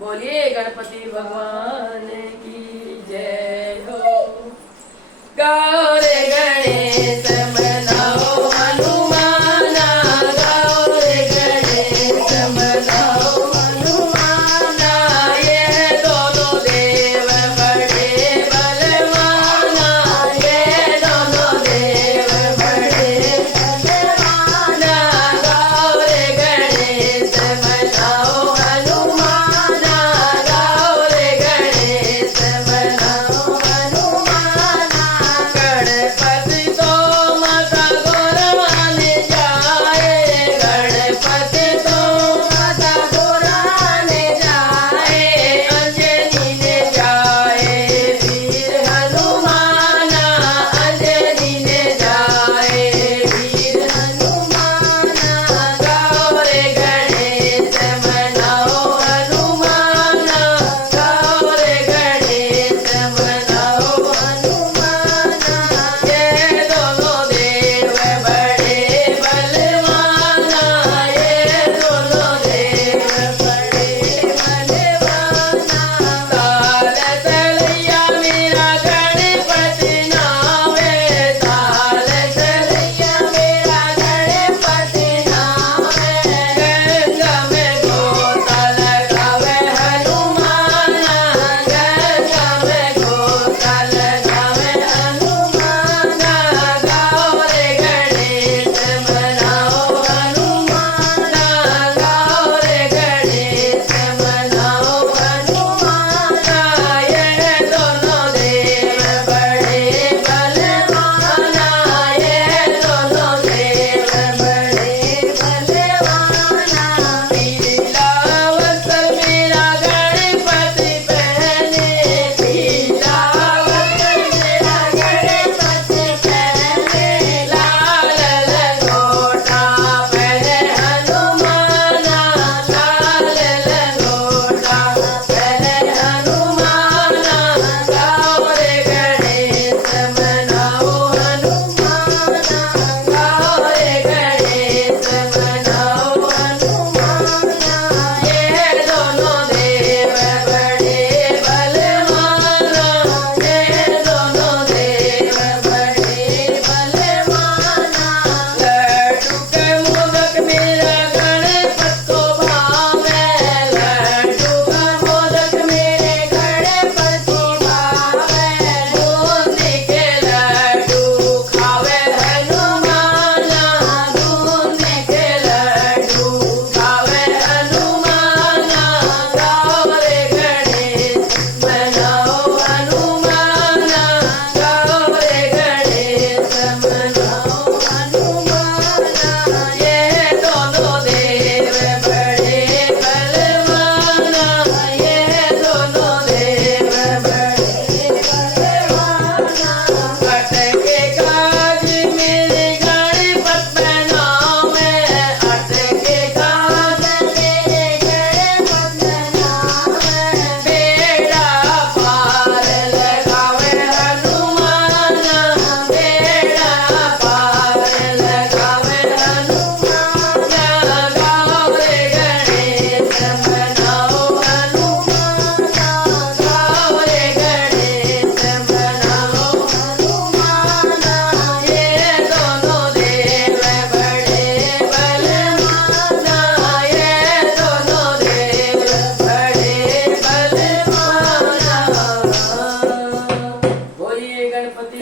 बोलिए गणपति भगवान की जय हो। गाओ रे गणेश मनाओ हनुमाना, गाओ रे गणेश मनाओ हनुमाना, ये दोनों देव बड़े बलवाना, ये दोनों देव बड़े बलवाना। गाओ रे गणेश मनाओ हनुमाना, गाओ रे गणेश मनाओ हनुमाना। गणपति तो माता गोरवाने जाए, गणपति तो माता गोरवाने जाए, अंजनी ने जाए वीर हनुमाना, अंजनी ने जाए वीर हनुमाना। गाओ रे गणेश मनाओ हनुमाना, गाओ रे गणेश मनाओ हनुमाना, ये दोनों देव बड़े बलवाना, ये दोनों देव बड़े बलवाना। ताल तलैया मेरा गणपति नावे, ताल तलैया मेरा गणपति नावे, गंगा में गोता लगावे हनुमाना, गंगा में गोता लगावे हनुमाना। गाओ रे गणेश मनाओ हनुमाना, गाओ रे गणेश मनाओ हनुमाना, ये दोनों देव बड़े बलवाना, ये दोनों देव बड़े बलवाना। पीला वस्त्र मेरा गणपति पहने, पीला वस्त्र मेरा गणपति पहने, लाल लंगोटा पहने हनुमाना, लाल लंगोटा पहने हनुमाना। गाओ रे गणेश मनाओ हनुमाना, गाओ रे गणेश मनाओ हनुमाना, ये दोनों देव बड़े बलवाना, ये दोनों देव बड़े बलवाना। लड्डू के मोदक मेरा गणपत को भावे, लड्डू का मोदक मेरे गणपत को भावे, बूंदी के लड्डू खावे हनुमाना, बूंदी के लड्डू खावे हनुमाना। गाओ रे गणेश मनाओ हनुमाना, गाओ रे गणेश मनाओ हनुमाना, ये दोनों देव बड़े बलवाना, ये दोनों देव बड़े बलवाना। अटके काज मेरे गणपत बनावे, अटके काज मेरे गणपत बनावे, बेड़ा पार लगावे हनुमाना, बेड़ा पार लगावे हनुमाना। गाओ रे गणेश मनाओ हनुमाना, गाओ रे गणेश मनाओ हनुमाना, ये दोनों देव बड़े बलवाना, ये दोनों देव बड़े बलवाना। बोलिए गणपति